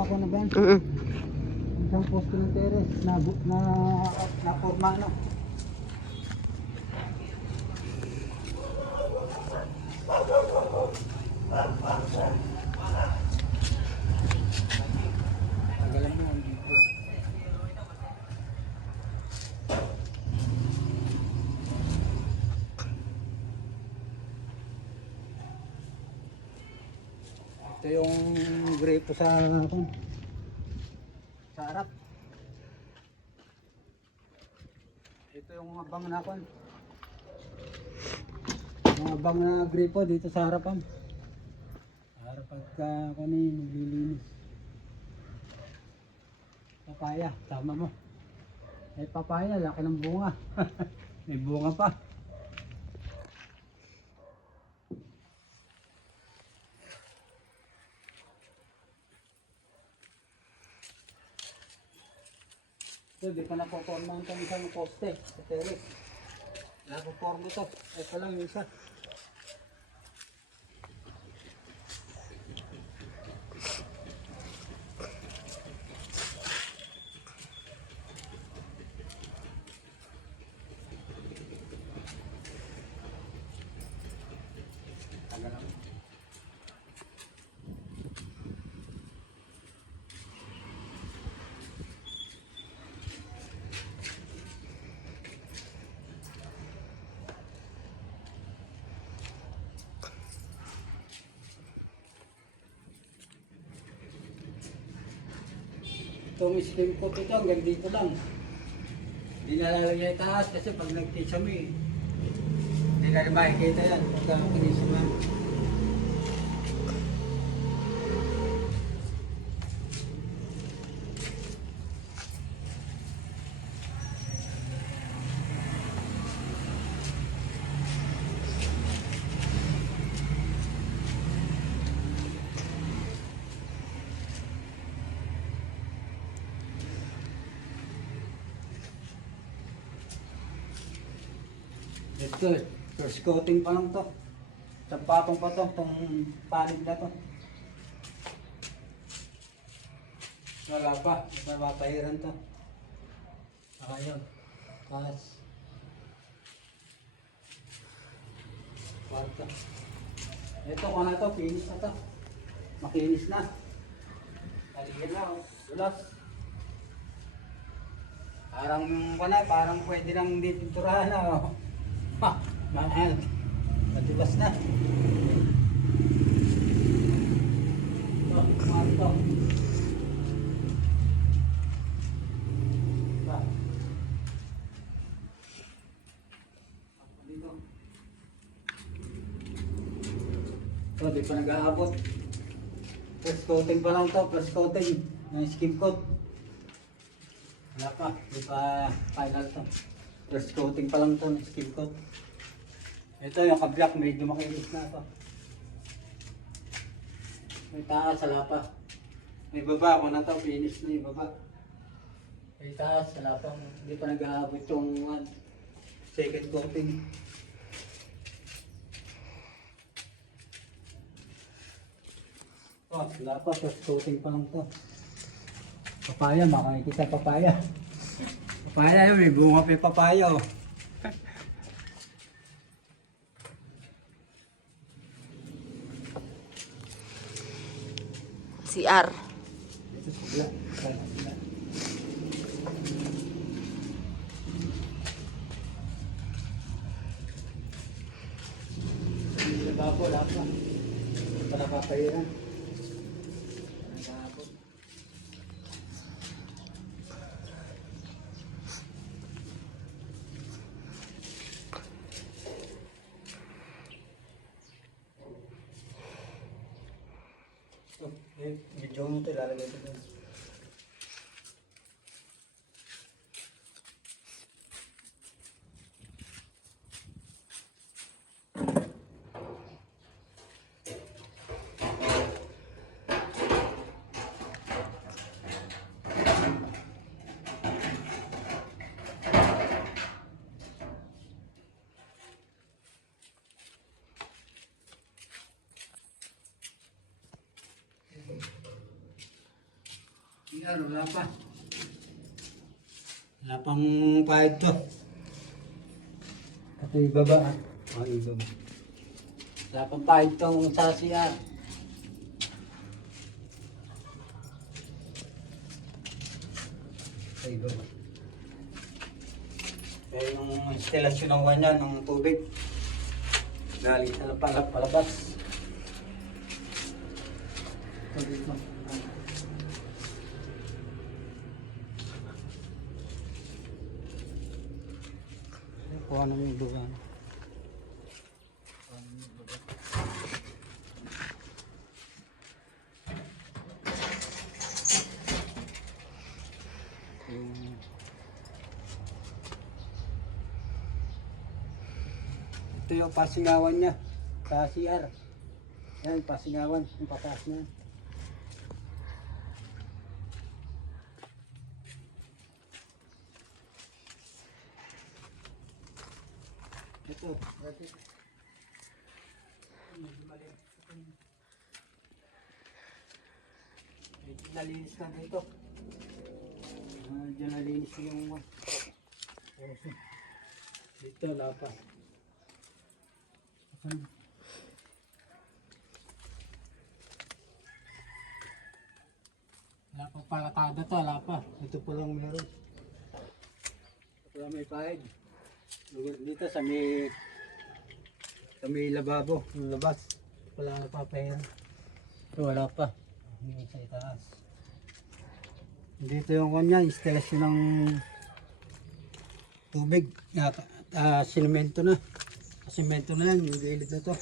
ako na ba yan? Isang poste ng teres na forma na. Tagalan mo ang dito. Ito yung gripo sa harap. Ito yung abang na kon. Yung abang na gripo dito sa harapan. Para pagka kami naglilinis. Papaya, tama mo. Eh papaya, laki ng bunga. May bunga pa. So, di pa napoporma ang isang poste sa teres. Napoporma ito. Ito lang yung isa. Itong skin coat ito hanggang dito lang. Hindi na lalagay taas kasi pag nag-tisami, hindi na rin makikita yan pagka pinisiman. Ito, first coating pa lang to. Sampatong pa to, itong panig na to. Wala pa, mapapatahiran to. Saka yun, pas. Kwarta. Ito kung na to, finish na to. Makinis na. Taligyan na, ulas. Parang pwede lang hindi pinturahan na. Oh. Ha, mahal. Matulas na. Ito, mahal ito. Dito. Ito, di pa nag-aabot. First coating pa lang ito, first coating ng skim coat. Wala pa, di pa final ito. First coating pa lang ito ng skim coat. Ito yung ka-black, medyo makinis na ito. May taas, wala pa. May baba, kung na ito, finish na yung baba. May taas, wala pa. Hindi pa nag-aabot yung second coating. Oh, wala pa, first coating pa lang ito. Papaya, makikita papaya. Papaya yun, may bunga pa yung papaya. Oh. CR. Ito sila. Hindi ba po, wala pa. Hindi pa nakapairan. Medyo mo ito ilalagay ito doon. Yan, wala pa. Wala pang pahid to. Ito yung baba. Oh, yung baba. Wala pang pahid tong sa CR. Ito yung baba. Kaya yung instalasyon ng kanya ng tubig. Galing sa palabas. Ito dito. Kung anong yung buwan. Ito yung pasingawan niya sa CR. Yan, pasingawan. Yung pataas niya. Ito. Medyo nalinis ka dito. Medyo nalinis yung dito, lapa. Wala pa palatada to, wala pa. Ito po lang meron. Ito lang may pahid. Dito sa may lababo, yung labas. Wala na pa pera. Ito wala pa. Hindi sa itaas. Dito yung kanya, instalasyon ng tubig. Sinemento na. Simento na yan, yung gilid na to.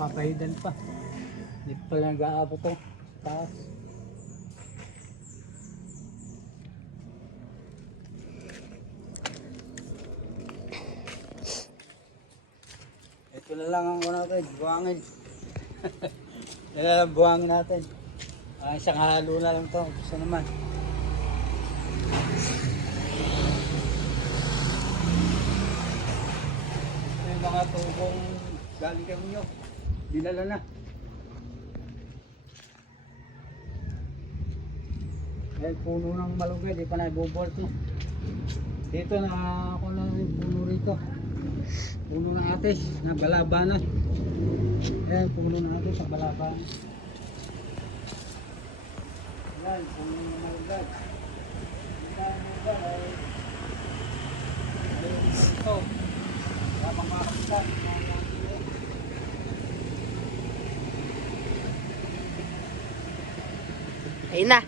Papahidan pa. Hindi pa lang nag-aabot to. Taas. Ito na lang ang natin, buhangin. Yan na lang buhangin natin. Isang halo na lang to. Gusto naman. Ito yung mga tubong galing kami nyo. Dinala na. Eh, puno ng malunggay, di pa na ibobolt no. Dito na ako na yung puno rito. Puno ng atis, na balabanan. Eh, puno ng atis sa balabanan. Yan, puno ng malunggay. Ito. Habang mga kapitan. Ayun na.